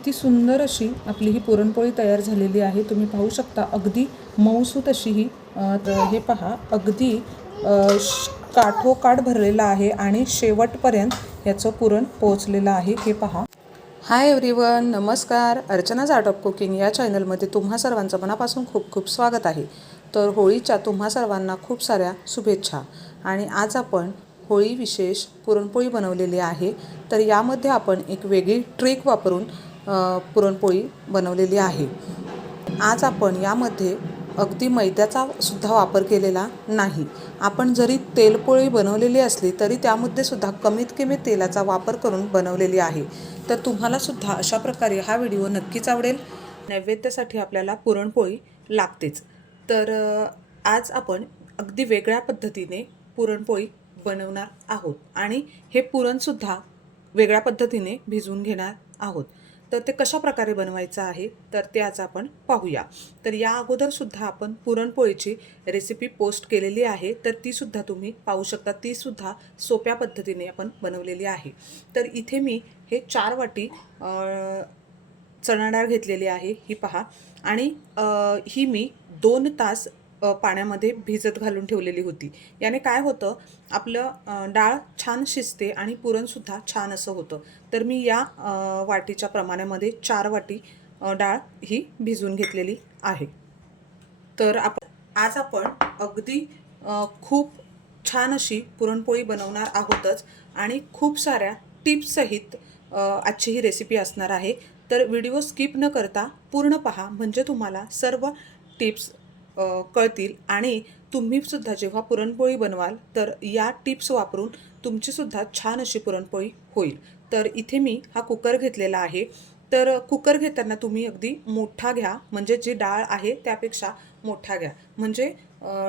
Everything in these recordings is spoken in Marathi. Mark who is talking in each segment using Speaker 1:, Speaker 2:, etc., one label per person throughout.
Speaker 1: किती सुंदर अशी आपली ही पुरणपोळी तयार झालेली आहे. तुम्ही पाहू शकता अगदी मऊसूत अशी ही हे पहा अगदी काठोकाठ भरलेला आहे आणि शेवटपर्यंत याचं पुरण पोहोचलेलं आहे. हे पहा. हाय एव्हरीवन नमस्कार. अर्चनाज आर्ट ऑफ कुकिंग या चॅनलमध्ये तुम्हा सर्वांचं मनापासून खूप खूप स्वागत आहे. तर होळीच्या तुम्हा सर्वांना खूप साऱ्या शुभेच्छा. आणि आज आपण होळी विशेष पुरणपोळी बनवलेली आहे. तर यामध्ये आपण एक वेगळी ट्रिक वापरून पुरणपोळी बनवलेली आहे. आज आपण यामध्ये अगदी मैद्याचा सुद्धा वापर केलेला नाही. आपण जरी तेलपोळी बनवलेली असली तरी त्यामध्ये सुद्धा कमीत कमी तेलाचा वापर करून बनवलेली आहे. तर तुम्हाला सुद्धा अशा प्रकारे हा व्हिडिओ नक्कीच आवडेल. नैवेद्यासाठी आपल्याला पुरणपोळी लागतेच. तर आज आपण अगदी वेगळ्या पद्धतीने पुरणपोळी बनवणार आहोत. आणि हे पुरणसुद्धा वेगळ्या पद्धतीने भिजवून घेणार आहोत. तर ते कशा प्रकारे बनवायचं आहे तर ते आज आपण पाहूया. तर या अगोदरसुद्धा आपण पुरणपोळीची रेसिपी पोस्ट केलेली आहे तर तीसुद्धा तुम्ही पाहू शकता. तीसुद्धा सोप्या पद्धतीने आपण बनवलेली आहे. तर इथे मी हे चार वाटी चणाडाळ चणा डाळ घेतलेली आहे ही पहा. आणि ही मी दोन तास पाण्यामध्ये भिजत घालून ठेवलेली होती. याने काय होतं आपलं डाळ छान शिजते आणि पुरणसुद्धा छान असं होतं. तर मी या वाटीच्या प्रमाणामध्ये चार वाटी डाळ ही भिजून घेतलेली आहे. तर आप आज आपण अगदी खूप छान अशी पुरणपोळी बनवणार आहोतच आणि खूप साऱ्या टिप्ससहित आजची ही रेसिपी असणार आहे. तर व्हिडिओ स्किप न करता पूर्ण पहा. म्हणजे तुम्हाला सर्व टिप्स कळतील. आणि तुम्ही सुद्धा जेव्हा पुरणपोळी बनवाल तर या टिप्स वापरून तुमचीसुद्धा छान अशी पुरणपोळी होईल. तर इथे मी हा कुकर घेतलेला आहे. तर कुकर घेताना तुम्ही अगदी मोठा घ्या. म्हणजे जी डाळ आहे त्यापेक्षा मोठा घ्या. म्हणजे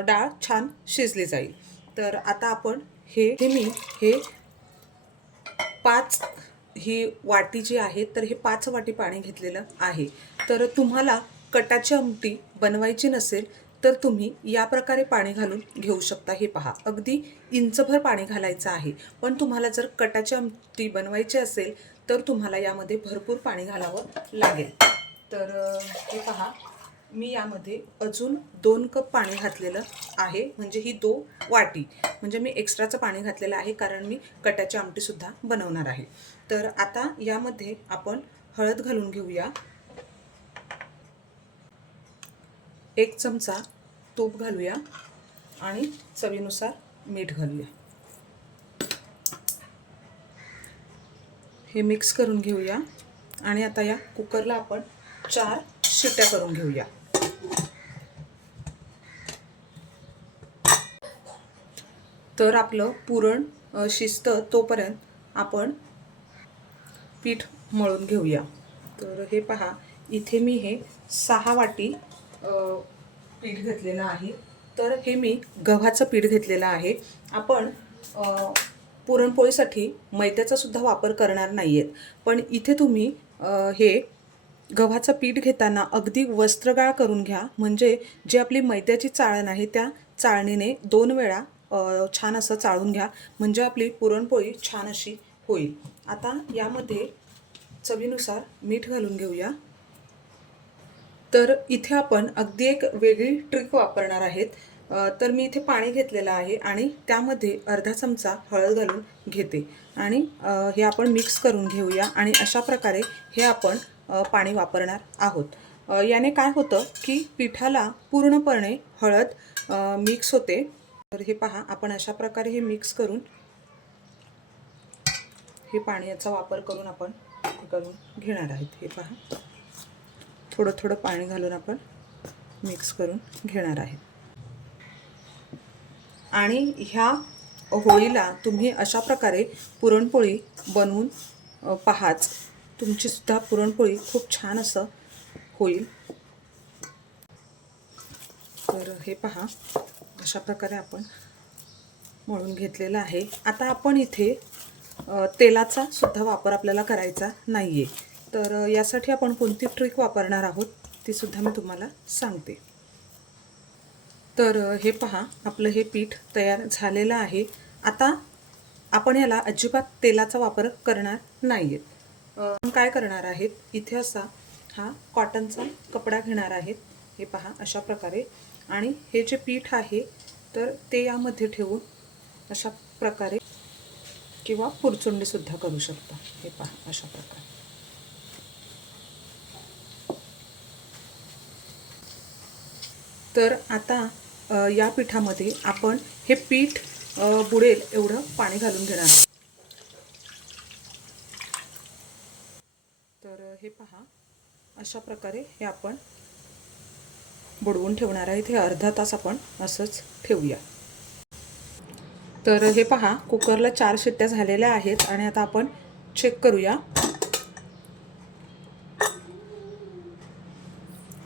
Speaker 1: डाळ छान शिजली जाईल. तर आता आपण हे हे मी हे पाच ही वाटी जी आहे तर हे पाच वाटी पाणी घेतलेलं आहे. तर तुम्हाला कटाची आमटी बनवायची नसेल तर तुम्ही या प्रकारे पाणी घालून घेऊ शकता. हे पहा अगदी इंचभर पाणी घालायचं आहे. पण तुम्हाला जर कटाची आमटी बनवायची असेल तर तुम्हाला यामध्ये भरपूर पाणी घालावं लागेल. तर हे पहा मी यामध्ये अजून दोन कप पाणी घातलेलं आहे. म्हणजे ही दो वाटी. म्हणजे मी एक्स्ट्राचं पाणी घातलेलं आहे कारण मी कटाची आमटीसुद्धा बनवणार आहे. तर आता यामध्ये आपण हळद घालून घेऊया. एक चमचा तूप घालूया आणि चवीनुसार मीठ घालूया. हे मिक्स करून घेऊया आणि आता या कुकरला आपण चार शिट्या करून घेऊया. तर आपलं पुरण शिस्त शिजतं तोपर्यंत आपण पीठ मळून घेऊया. तर हे पहा इथे मी हे सहा वाटी पीठ घेतलेलं आहे. तर हे मी गव्हाचं पीठ घेतलेलं आहे. आपण पुरणपोळीसाठी मैद्याचा सुद्धा वापर करणार नाही आहेत पण इथे तुम्ही हे गव्हाचं पीठ घेताना अगदी वस्त्रगाळ करून घ्या. म्हणजे जी आपली मैद्याची चाळण आहे त्या चाळणीने दोन वेळा छान असं चाळून घ्या. म्हणजे आपली पुरणपोळी छान अशी होईल. आता यामध्ये चवीनुसार मीठ घालून घेऊया. तर इथे आपण अगदी एक वेगळी ट्रिक वापरणार आहेत. तर मी इथे पाणी घेतलेलं आहे आणि त्यामध्ये अर्धा चमचा हळद घालून घेते. आणि हे आपण मिक्स करून घेऊया आणि अशा प्रकारे हे आपण पाणी वापरणार आहोत. याने काय होतं की पिठाला पूर्णपणे हळद मिक्स होते. तर हे पहा आपण अशा प्रकारे हे मिक्स करून हे पाण्याचा वापर करून आपण हे करून घेणार आहेत. हे पहा. थोडं थोडं पाणी घालून आपण मिक्स करून घेणार आहे. आणि ह्या होळीला तुम्ही अशा प्रकारे पुरणपोळी बनवून पहाच. तुमचीसुद्धा पुरणपोळी खूप छान असं होईल. तर हे पहा अशा प्रकारे आपण मळून घेतलेलं आहे. आता आपण इथे तेलाचा सुद्धा वापर आपल्याला करायचा नाही आहे तर यासाठी आपण कोणती ट्रिक वापरणार आहोत ती सुद्धा मी तुम्हाला सांगते. तर हे पहा आपलं हे पीठ तयार झालेलं आहे. आता आपण याला अजिबात तेलाचा वापर करणार नाही आहेत काय करणार आहेत इथे असा हा कॉटनचा कपडा घेणार आहेत. हे पहा अशा प्रकारे. आणि हे जे पीठ आहे तर ते यामध्ये ठेवून अशा प्रकारे किंवा पुरचुंडीसुद्धा करू शकता. हे पहा अशा प्रकारे. तर आता या पिठामध्ये आपण हे पीठ बुडेल एवढं पाणी घालून घेणार आहोत. तर हे पहा अशा प्रकारे हे आपण बुडवून ठेवणार आहे. हे अर्धा तास आपण असंच ठेवूया. तर हे पहा कुकरला चार शिट्ट्या झालेल्या आहेत आणि आता आपण चेक करूया.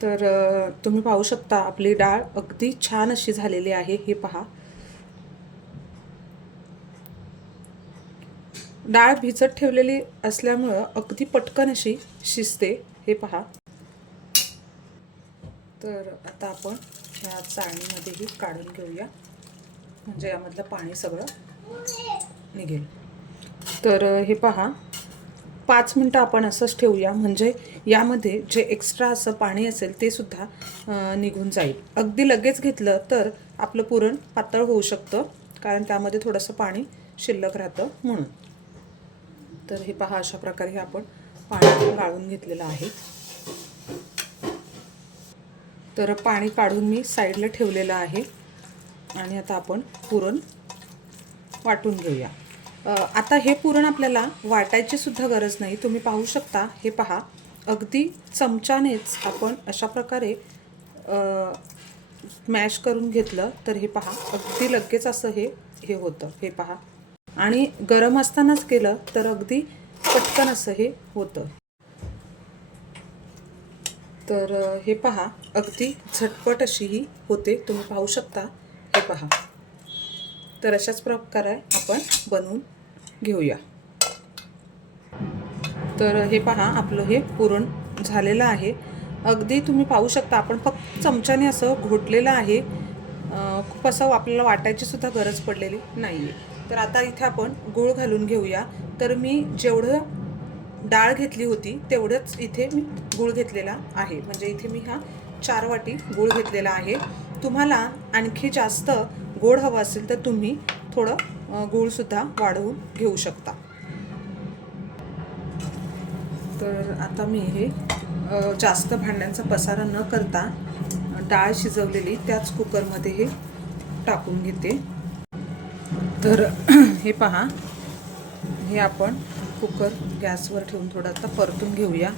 Speaker 1: तर तुम्ही पाहू शकता आपली डाळ अगदी छान अशी झालेली आहे. हे पहा. डाळ भिजत ठेवलेली असल्यामुळं अगदी पटकन अशी शिजते. हे पहा. तर आता आपण ह्या चाळणीमध्येही काढून घेऊया. म्हणजे यामधलं पाणी सगळं निघेल. तर हे पहा. पाच मिनटं आपण असंच ठेवूया. म्हणजे यामध्ये जे एक्स्ट्रा असं पाणी असेल ते सुद्धा निघून जाईल. अगदी लगेच घेतलं तर आपलं पुरण पातळ होऊ शकतं. कारण त्यामध्ये थोडंसं पाणी शिल्लक राहतं म्हणून. तर हे पहा अशा प्रकारे हे आपण पाणी गाळून घेतलेलं आहे. तर पाणी काढून मी साईडला ठेवलेलं आहे. आणि आता आपण पुरण वाटून घेऊया. आता हे पुरण आपल्याला वाटायची सुद्धा गरज नाही. तुम्ही पाहू शकता. हे पहा. अगदी चमच्यानेच आपण अशा प्रकारे मॅश करून घेतलं तर हे पहा. अगदी लगेच असं हे हे होतं. हे पहा. आणि गरम असतानाच केलं तर अगदी पटकन असं हे होतं. तर हे पहा. अगदी झटपट अशी ही होते. तुम्ही पाहू शकता. हे पहा. तर अशाच प्रकारे आपण बनवून घेऊया. तर हे पहा आपलं हे पुरण झालेलं आहे. अगदी तुम्ही पाहू शकता आपण फक्त चमच्याने असं घोटलेलं आहे. खूप असं आपल्याला वाटायची सुद्धा गरज पडलेली नाही आहे तर आता इथे आपण गूळ घालून घेऊया. तर मी जेवढं डाळ घेतली होती तेवढंच इथे मी गूळ घेतलेला आहे. म्हणजे इथे मी हा चार वाटी गूळ घेतलेला आहे. तुम्हाला आणखी जास्त गोड हवं असेल तर तुम्ही थोडं गूळसुद्धा वाढवून घेऊ शकता. तर आता मी हे जास्त भांड्यांचा पसारा न करता डाळ शिजवलेली त्याच कुकरमध्ये हे टाकून घेते. तर हे पहा हे आपण कुकर गॅसवर ठेवून थोडं आता परतून घेऊया.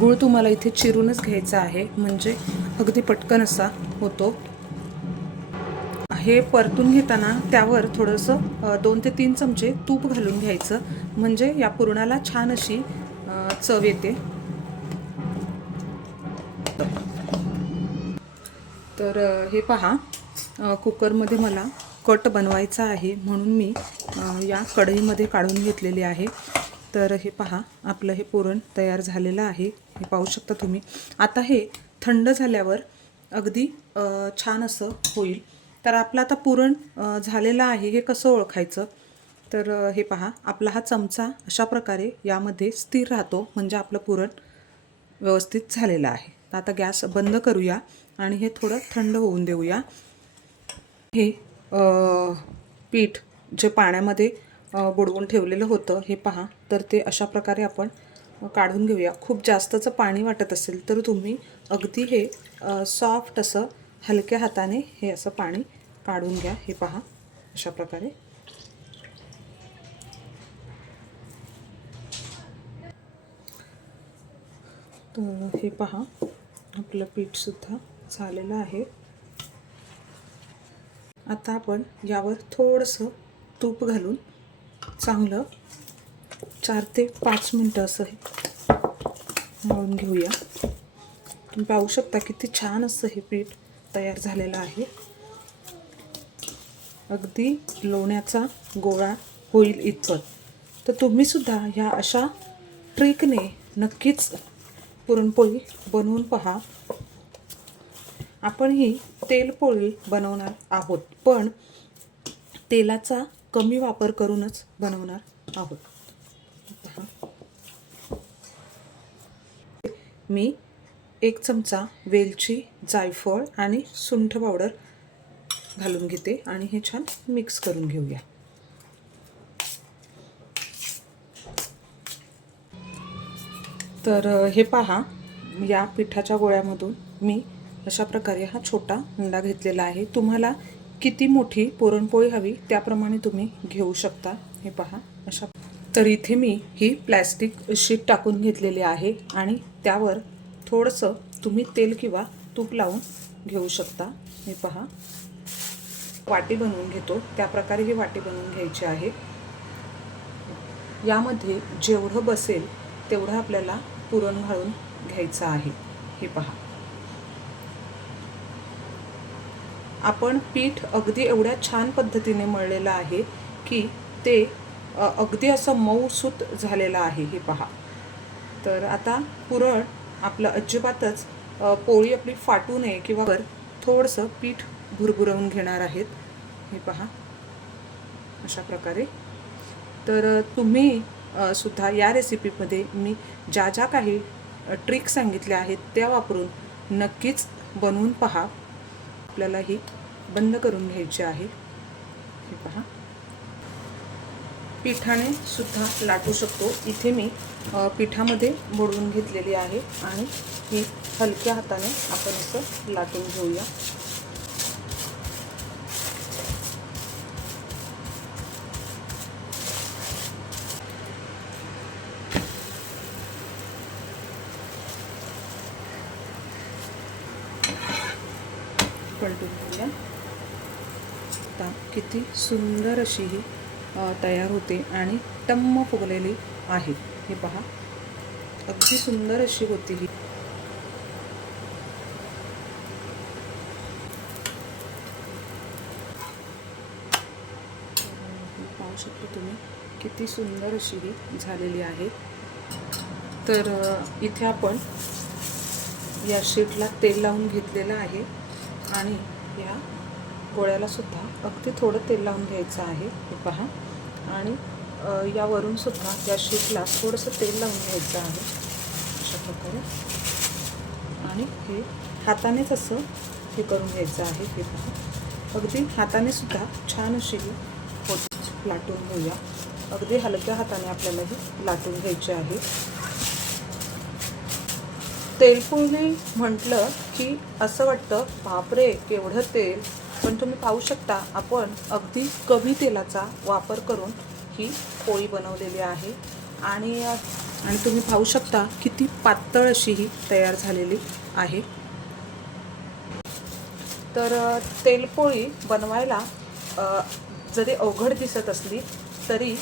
Speaker 1: गूळ तुम्हाला इथे चिरूनच घ्यायचा आहे. म्हणजे अगदी पटकन असा होतो. हे परतून घेताना त्यावर थोडंसं दोन ते तीन चमचे तूप घालून घ्यायचं. म्हणजे या पुरणाला छान अशी चव येते. तर हे पहा. कुकरमध्ये मला कट बनवायचा आहे म्हणून मी या कढईमध्ये काढून घेतलेली आहे. तर हे पहा आपलं हे पुरण तयार झालेलं आहे. हे पाहू शकता तुम्ही. आता हे थंड झाल्यावर अगदी छान असं होईल. तर आपलं आता पुरण झालेलं आहे हे कसं ओळखायचं? तर हे पहा आपला हा चमचा अशा प्रकारे यामध्ये स्थिर राहतो म्हणजे आपलं पुरण व्यवस्थित झालेलं आहे. तर आता गॅस बंद करूया आणि हे थोडं थंड होऊन देऊया. हे पीठ जे पाण्यामध्ये बुडवून ठेवलेलं होतं हे पहा तर ते अशा प्रकारे आपण काढून घेऊया. खूप जास्तचं पाणी वाटत असेल तर तुम्ही अगदी हे सॉफ्ट असं हलक्या हाताने हे असं पाणी काढून घ्या. हे पहा अशा प्रकारे. तर हे पहा आपलं पीठसुद्धा झालेलं आहे. आता आपण यावर थोडंसं तूप घालून चांगलं चार ते पाच मिनटं असं हे मळून घेऊया. तुम्ही पाहू शकता किती छान असं हे पीठ तयार झालेलं आहे. अगदी लोण्याचा गोळा होईल इतपत तर तुम्हीसुद्धा ह्या अशा ट्रिकने नक्कीच पुरणपोळी बनवून पहा. आपण ही तेलपोळी बनवणार आहोत पण तेलाचा कमी वापर करूनच बनवणार आहोत पहा. मी एक चमचा वेलची जायफळ आणि सुंठ पावडर घालून घेते आणि हे छान मिक्स करून घेऊया. तर हे पहा या पिठाच्या गोळ्यामधून मी अशा प्रकारे हा छोटा हुंडा घेतलेला आहे. तुम्हाला किती मोठी पुरणपोळी हवी त्याप्रमाणे तुम्ही घेऊ शकता. हे पहा अशा तर इथे मी ही प्लॅस्टिक शीट टाकून घेतलेली आहे आणि त्यावर थोडंसं तुम्ही तेल किंवा तूप लावून घेऊ शकता. हे पहा. वाटी बनवून घेतो. त्या प्रकारे ही वाटी बनवून घ्यायची आहे. यामध्ये जेवढं बसेल तेवढं आपल्याला पुरण घालून घ्यायचं आहे. हे पहा. आपण पीठ अगदी एवढ्या छान पद्धतीने मळलेलं आहे की ते अगदी असं मऊसूत झालेलं आहे हे पहा. तर आता पुरण आपलं अजिबातच पोळी आपली फाटू नये किंवा वर थोडंसं पीठ भुरभुरवून घेणार आहेत. हे पहा. अशा प्रकारे. तर तुम्ही सुद्धा या रेसिपीमध्ये मी ज्या ज्या काही ट्रिक सांगितल्या आहेत त्या वापरून नक्कीच बनवून पहा. आपल्याला ही बंद करून घ्यायची आहे. हे पहा. पिठाने सुद्धा लाटू शकतो. इथे मी पिठामध्ये बुडवून घेतलेली आहे आणि ही हलक्या हाताने आपण असं लाटून घेऊया. पलटून घेऊया. आता किती सुंदर अशी ही तयार होते आणि टम्म फुगलेली आहे. हे पहा. अगदी सुंदर अशी होती ही. पाहू शकता तुम्ही किती सुंदर अशी ही झालेली आहे. तर इथे आपण या शीटला तेल लावून घेतलेलं आहे आणि या गोळ्याला सुद्धा अगदी थोडं तेल लावून घ्यायचं आहे. हे पहा. आणि यावरूनसुद्धा यावरून सुद्धा या शीटला थोडंसं तेल लावून घ्यायचं आहे. अशा प्रकारे. आणि हे हातानेच असं हे करून घ्यायचं आहे हे पहा. अगदी हाताने सुद्धा छान अशी ही होत लाटून घेऊया. अगदी हलक्या हाताने आपल्याला ही लाटून घ्यायची आहे. तेलपोळी म्हटलं की असं वाटतं बापरे केवढं तेल. पण तुम्ही पाहू शकता आपण अगदी कमी तेलाचा वापर करून ही पोळी बनवलेली आहे. आणि आणि तुम्ही पाहू शकता किती पातळ अशी ही तयार झालेली आहे. तर तेलपोळी बनवायला जरी अवघड दिसत असली तरी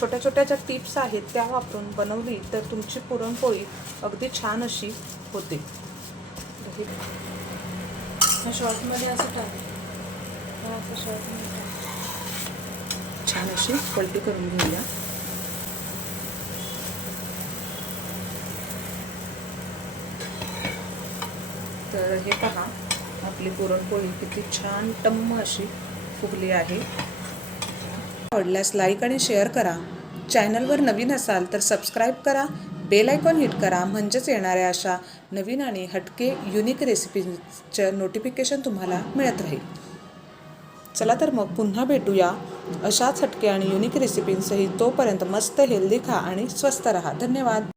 Speaker 1: छोट्या छोट्या ज्या टिप्स आहेत त्या वापरून बनवली तर तुमची पुरणपोळी अगदी छान अशी होते.
Speaker 2: शॉर्टमध्ये असं टाक. असं शॉर्टमध्ये टाक.
Speaker 1: छान अशी पलटी करून घेऊया. तर हे पहा आपली पुरणपोळी किती छान टम्म अशी फुगली आहे. आवडल्यास लाईक आणि शेअर करा. चॅनलवर नवीन असाल तर सबस्क्राईब करा. बेल आयकॉन हिट करा. म्हणजेच येणाऱ्या अशा नवीन आणि हटके युनिक रेसिपीजचं नोटिफिकेशन तुम्हाला मिळत राहील. चला तर मग पुन्हा भेटूया. अशाच हटके आणि युनिक रेसिपींसहित तोपर्यंत मस्त हेल्दी खा आणि स्वस्त रहा. धन्यवाद.